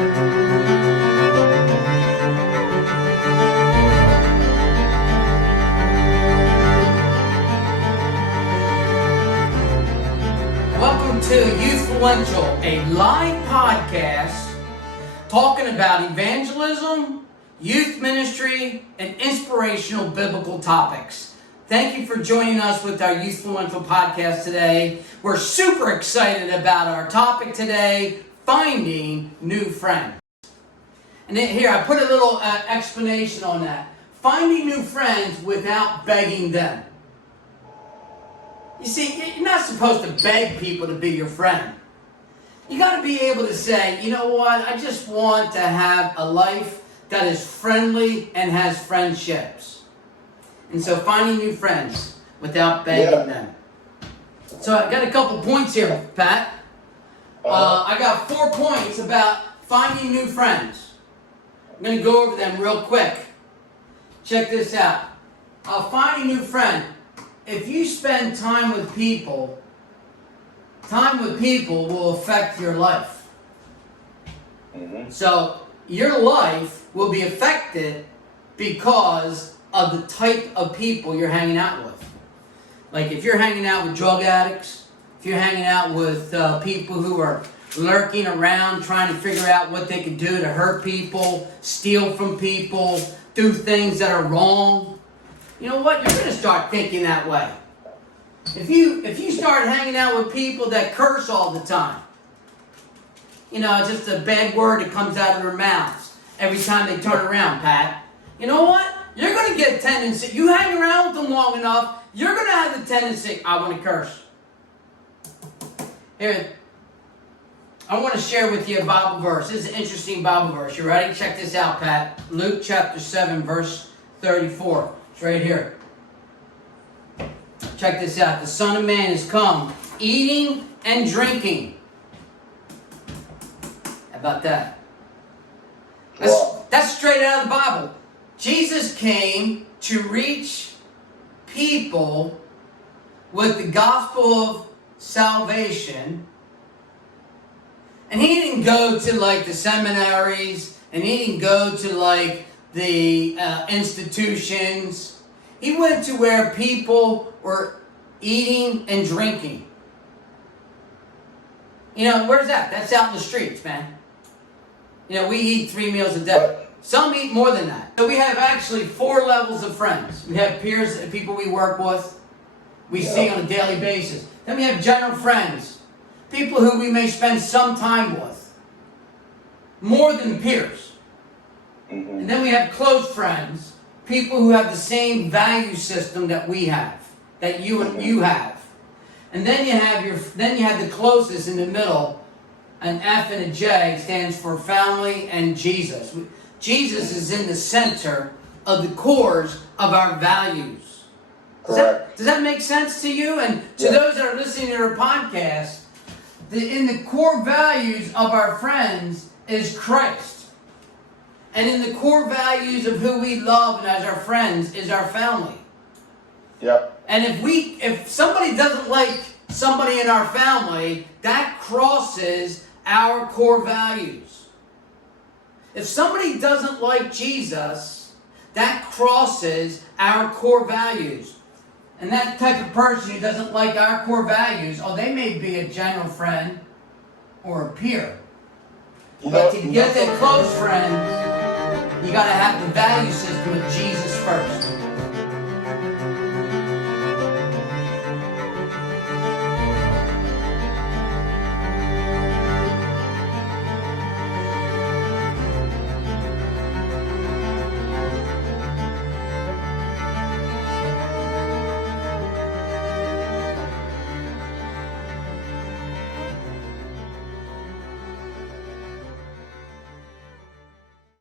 Welcome to Youthfluential, a live podcast talking about evangelism, youth ministry, and inspirational biblical topics. Thank you for joining us with our Youthfluential podcast today. We're super excited about our topic today, finding new friends. And then here, I put a little explanation on that. Finding new friends without begging them. You see, you're not supposed to beg people to be your friend. You got to be able to say, you know what, I just want to have a life that is friendly and has friendships. And so finding new friends without begging them. So I got a couple points here, Pat. I got 4 points about finding new friends. I'm going to go over them real quick. Check this out. Finding a new friend. If you spend time with people will affect your life. Mm-hmm. So your life will be affected because of the type of people you're hanging out with. Like if you're hanging out with drug addicts, if you're hanging out with people who are lurking around trying to figure out what they can do to hurt people, steal from people, do things that are wrong, you know what? You're going to start thinking that way. If you start hanging out with people that curse all the time, you know, just a bad word that comes out of their mouths every time they turn around, Pat, you know what? You're going to get a tendency. You hang around with them long enough, you're going to have the tendency, I want to curse. Here, I want to share with you a Bible verse. This is an interesting Bible verse. You ready? Check this out, Pat. Luke chapter 7, verse 34. It's right here. Check this out. The Son of Man has come, eating and drinking. How about that? That's straight out of the Bible. Jesus came to reach people with the gospel of salvation. And he didn't go to like the seminaries, and he didn't go to like the institutions. He went to where people were eating and drinking. You know, where's that? That's out in the streets, man. You know, we eat 3 meals a day. Some eat more than that. So we have actually 4 levels of friends. We have peers, people we work with, we see on a daily basis. Then we have general friends, people who we may spend some time with, more than peers. Mm-hmm. And then we have close friends, people who have the same value system that we have, that you have. And then you have the closest in the middle. An F and a J stands for family and Jesus. Jesus is in the center of the cores of our values. Does that make sense to you? And to those that are listening to our podcast, in the core values of our friends is Christ. And in the core values of who we love and as our friends is our family. Yep. And if somebody doesn't like somebody in our family, that crosses our core values. If somebody doesn't like Jesus, that crosses our core values. And that type of person who doesn't like our core values, they may be a general friend or a peer. But to get that close friends, you got to have the value system of Jesus first.